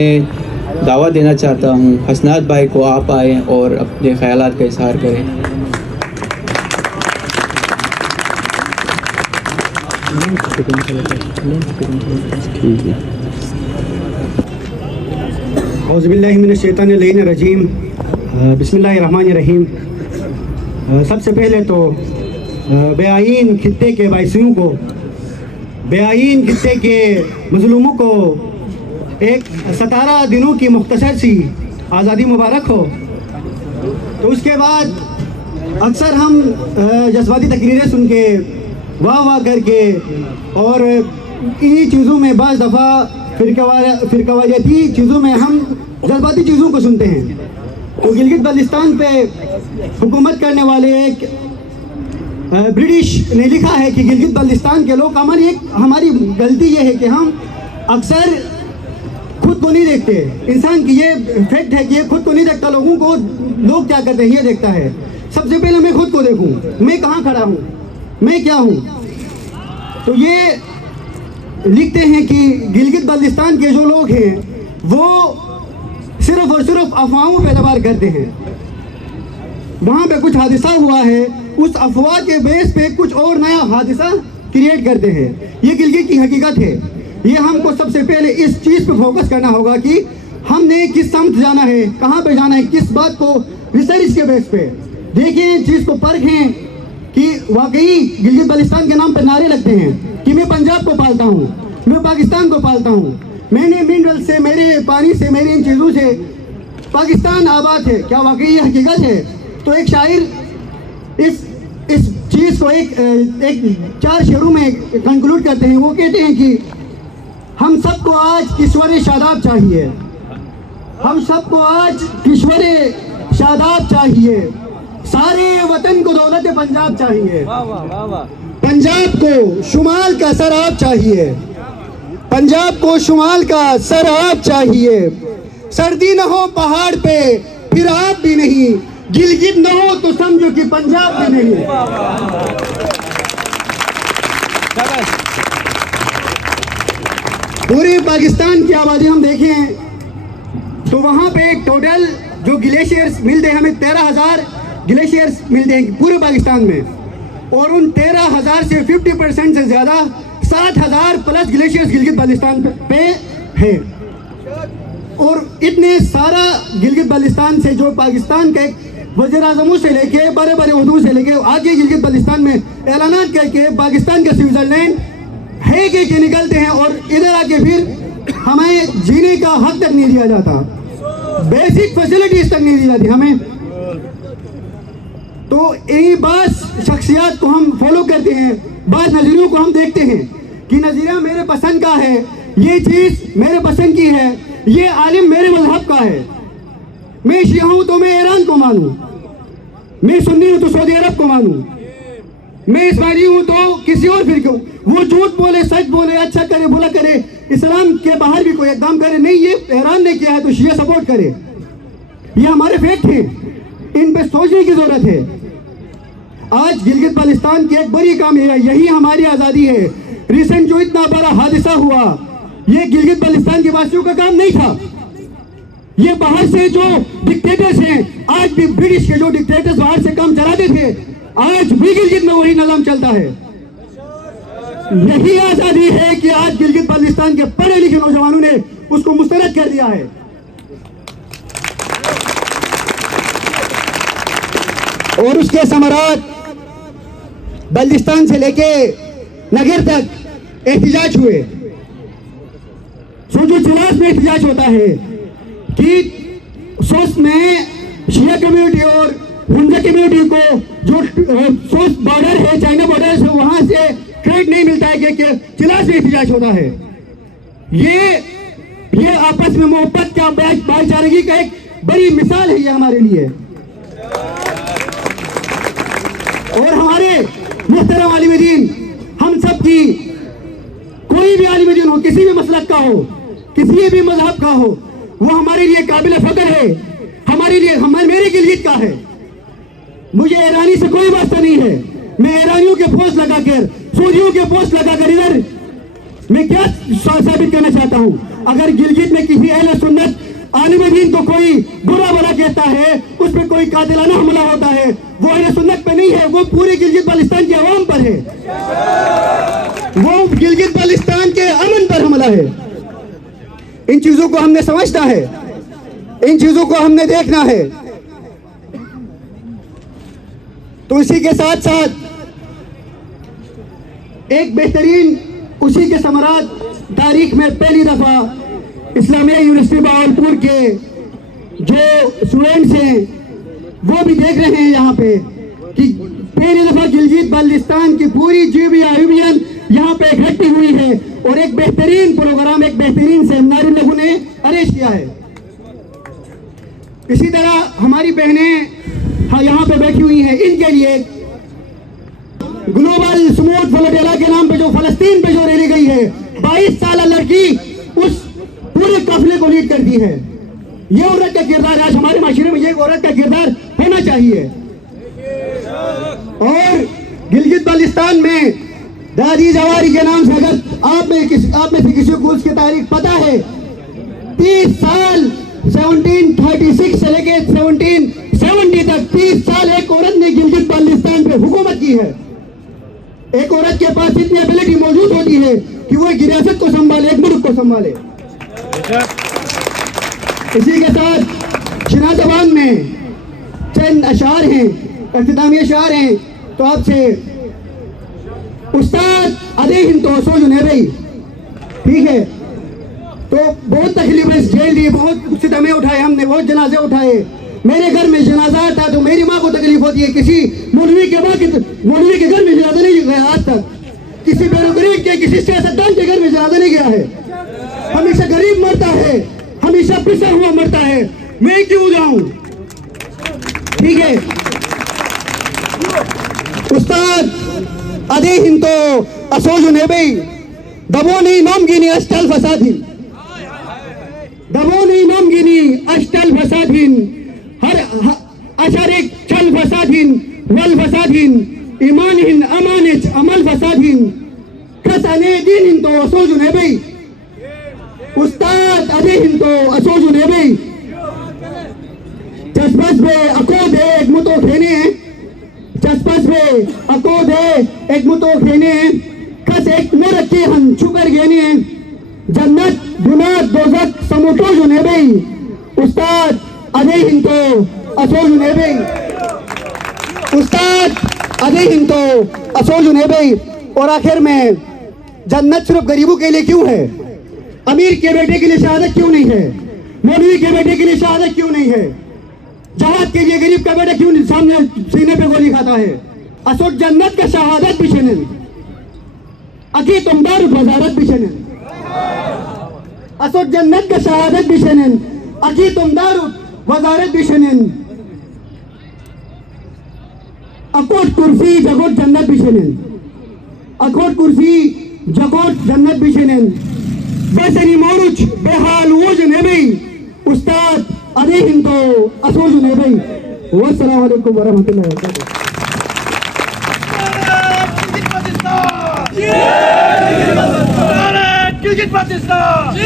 दावा देना चाहता हूँ हसनात भाई को, आप आएँ और अपने ख्यालात का इजहार करें। औज़ुबिल्लाहिमिनश्शैतानिर्रजीम, बिस्मिल्लाहिर्रहमानिर्रहीम। सबसे पहले तो बेआईन खित्ते के बायसियों को, बेआईन खित्ते के मज़लूमों को एक 17 दिनों की मुख्तसर सी आज़ादी मुबारक हो। तो उसके बाद अक्सर हम जज्बाती तकरीरें सुन के वाह वाह करके और इन्हीं चीज़ों में बाज़ दफ़ा फ़िरक़ावारियती चीज़ों में हम जज्बाती चीज़ों को सुनते हैं। तो गिलगित बल्तिस्तान पे हुकूमत करने वाले एक ब्रिटिश ने लिखा है कि गिलगित बल्तिस्तान के लोग, हमारी गलती ये है कि हम अक्सर खुद को नहीं देखते। इंसान की ये फैक्ट है कि ये खुद को नहीं देखता, लोगों को लोग क्या करते हैं ये देखता है। सबसे पहले मैं खुद को देखूं, मैं कहाँ खड़ा हूँ, मैं क्या हूँ। तो ये लिखते हैं कि गिलगित बल्तिस्तान के जो लोग हैं वो सिर्फ और सिर्फ अफवाहों पैदावार करते हैं। वहाँ पे कुछ हादसा हुआ है, उस अफवाह के बेस पे कुछ और नया हादसा क्रिएट करते हैं। ये गिलगित की हकीकत है। ये हमको सबसे पहले इस चीज़ पे फोकस करना होगा कि हमने किस समत जाना है, कहाँ पे जाना है, किस बात को रिसर्च के बेस पे देखें, चीज़ को परखें कि वाकई गिलगित बल्तिस्तान के नाम पे नारे लगते हैं कि मैं पंजाब को पालता हूँ, मैं पाकिस्तान को पालता हूँ, मैंने मिनरल से, मेरे पानी से, मेरी इन चीज़ों से पाकिस्तान आबाद है। क्या वाकई ये हकीकत है? तो एक शायर इस चीज़ को एक 4 शेरों में कंक्लूड करते हैं। वो कहते हैं कि हम सबको आज किश्वर शादाब चाहिए, हम सबको आज किश्वर शादाब चाहिए, सारे वतन को दौलत पंजाब चाहिए, पंजाब को शुमाल का सराब चाहिए, पंजाब को शुमाल का सराब चाहिए। सर्दी न हो पहाड़ पे फिर आप भी नहीं, गिलगित न हो तो समझो कि पंजाब भी नहीं। पूरे पाकिस्तान की आबादी हम देखें तो वहाँ पे टोटल जो ग्लेशियर्स मिलते हैं, हमें 13,000 ग्लेशियर्स मिलते हैं पूरे पाकिस्तान में। और उन 13,000 से 50% से ज़्यादा 60,000 प्लस ग्लेशियर्स गिलगित बल्तिस्तान पे हैं। और इतने सारा गिलगित बल्तिस्तान से जो पाकिस्तान के वज़ीर-ए-आज़मों से लेके बड़े बड़े उहदों से लेके आगे गिलगित बल्तिस्तान में ऐलानात करके पाकिस्तान का स्विट्ज़रलैंड है कि निकलते हैं और इधर आके फिर हमें जीने का हक तक नहीं दिया जाता, बेसिक फैसिलिटीज तक नहीं दी जाती हमें। तो यही बास शख्सियत को हम फॉलो करते हैं, बास नज़रियों को हम देखते हैं कि नज़रिया मेरे पसंद का है, ये चीज़ मेरे पसंद की है, ये आलिम मेरे मजहब का है। मैं शिया हूँ तो मैं ईरान को मानूँ, मैं सुन्नी हूँ तो सऊदी अरब को मानूँ, मैं इस्माइली हूँ तो किसी और फिर क्यों। वो झूठ बोले, सच बोले, अच्छा करे, बुरा करे, इस्लाम के बाहर भी कोई एकदम करे, नहीं ये ईरान ने किया है तो शिया सपोर्ट करे। ये हमारे फैक्ट हैं, इन पे सोचने की जरूरत है। आज गिलगित बल्तिस्तान की एक बड़ी काम है, यही हमारी आज़ादी है। रिसेंट जो इतना बड़ा हादसा हुआ, ये गिलगित बल्तिस्तान के वासियों का काम नहीं था। ये बाहर से जो डिक्टेटर्स हैं, आज भी ब्रिटिश के जो डिक्टेटर्स बाहर से काम चलाते थे, आज भी गिलगित में वही निज़ाम चलता है। यही आज़ादी है कि आज गिलगित बल्तिस्तान के पढ़े लिखे नौजवानों ने उसको मुस्तरद कर दिया है। और उसके समरात बल्तिस्तान से लेके नगर तक एहतिजाज हुए। जो चिलास में एहतिजाज होता है कि सोच में शिया कम्युनिटी और हुंजा कम्युनिटी को जो सोच बॉर्डर है, चाइना बॉर्डर से, वहां से ट्रेड नहीं मिलता है कि चिलास में एहतिजाज होता है। ये आपस में मोहब्बत का, भाईचारगी का एक बड़ी मिसाल है ये हमारे लिए। और हमारे मुहतरम आलिम दीन, हम सब की कोई भी आलिम दीन हो, किसी भी मसलक का हो, किसी भी मजहब का हो, वो हमारे लिए काबिल फख्र है, हमारे लिए, मेरे गिलगित का है। मुझे ईरानी से कोई वास्ता नहीं है। मैं ईरानियों के पोस्ट लगाकर, सऊदियों के पोस्ट लगाकर इधर मैं क्या साबित करना चाहता हूँ? अगर गिलगित में किसी अहले सुन्नत आलिम दीन को कोई बुरा भला कहता है, उस पर कोई कातिलाना हमला होता है, वो अहले सुन्नत पे नहीं है, वो पूरे गिलगित बाल्टिस्तान की आवाम पर है, वो गिलगित बाल्टिस्तान के अमन पर हमला है। इन चीजों को हमने समझना है, इन चीजों को हमने देखना है। तो इसी के साथ साथ एक बेहतरीन उसी के समरात तारीख में पहली दफा इस्लामिया यूनिवर्सिटी बहावलपुर के जो स्टूडेंट्स हैं वो भी देख रहे हैं यहाँ पे कि पहली दफा गिलगित बाल्टिस्तान की पूरी जीबीया यूनियन यहाँ पे इकट्ठी हुई है और एक बेहतरीन प्रोग्राम, एक बेहतरीन सेमिनार इन लोगों ने अरेंज किया है। इसी तरह हमारी बहनें यहाँ पे बैठी हुई हैं, इनके लिए ग्लोबल स्मूथ फलडेला के नाम पे जो फलस्तीन पे जो रैली गई है, 22 साल लड़की उस पूरे काफिले को लीड करती है। ये औरत का किरदार आज हमारे माशरे में, ये औरत का किरदार होना चाहिए। और गिलगित बाल्टिस्तान में दादी जवारी के नाम से अगर आप में से किसी को उसकी तारीख पता है, 30 साल 1736 से लेके 1770 तक 30 साल एक औरत ने गिलगित बाल्टिस्तान पे हुकूमत की है। एक औरत के पास इतनी एबिलिटी मौजूद होती है कि वो एक रियासत को संभाले, एक मुल्क को संभाले। इसी के साथ शनाजबान में चंद अशार हैं, इख्तितामी अशार हैं, तो आपसे उस्ताद अदे हिंद तो सो जुनेबी, ठीक है, तो बहुत तकलीफें झेल दी, बहुत सितमे उठाए हमने, बहुत जनाजे उठाए। मेरे घर में जनाजा था तो मेरी माँ को तकलीफ होती है, किसी मौलवी के घर में जनाजा नहीं गया आज तक, किसी बेरोगरीब के, किसी सियासतदान के घर में जनाजा नहीं गया है। हमेशा गरीब मरता है, हमेशा पिसा हुआ मरता है, मैं क्यों जाऊं? ठीक है, उस्ताद अदे हिंदो असोजु नेबी दबो नहीं नामगिनी अष्टल फसादिन, दबो नहीं नामगिनी अष्टल फसादिन, हर अशरिक चल फसादिन वल फसादिन ईमानहिन अमानिच अमल फसादिन कसने दिन हिंदो असोजु नेबी, उस्ताद अदे हिंदो असोजु नेबी चस्पस पे अकोद एक मुतो खेने, चस्पस पे अकोद एक मुतो खेने, कस एक न रखे हम छुकर गेने, जन्नत गुनाह दोजख समुटो जुनेबे, उस्ताद अदे हिंदो असो जुनेबे, उस्ताद अदे हिंदो असो जुनेबे। और आखिर में जन्नत सिर्फ गरीबों के लिए क्यों है? अमीर के बेटे के लिए शहादत क्यों नहीं है? मौलवी के बेटे के लिए शहादत क्यों नहीं है? जहाद के लिए गरीब का बेटा क्यों सामने सीने पे गोली खाता है? असोट जन्नत का शहादत बिछने अकी तुमदार वजारत बिछने, असोट जन्नत का शहादत बिछने अकी तुमदार वजारत बिछने, अकोट कुर्सी जगोट जन्नत बिछने, अकोट कुर्सी जगोट जन्नत बिछने, बेसरी मोरुच बेहाल वो जुनेबी, उस्ताद अदे हिंदो असो जुनेबी। वस्सलाम अलैकुम वरहमतुल्लाहि वबरकातुहू। Gilgit Baltistan!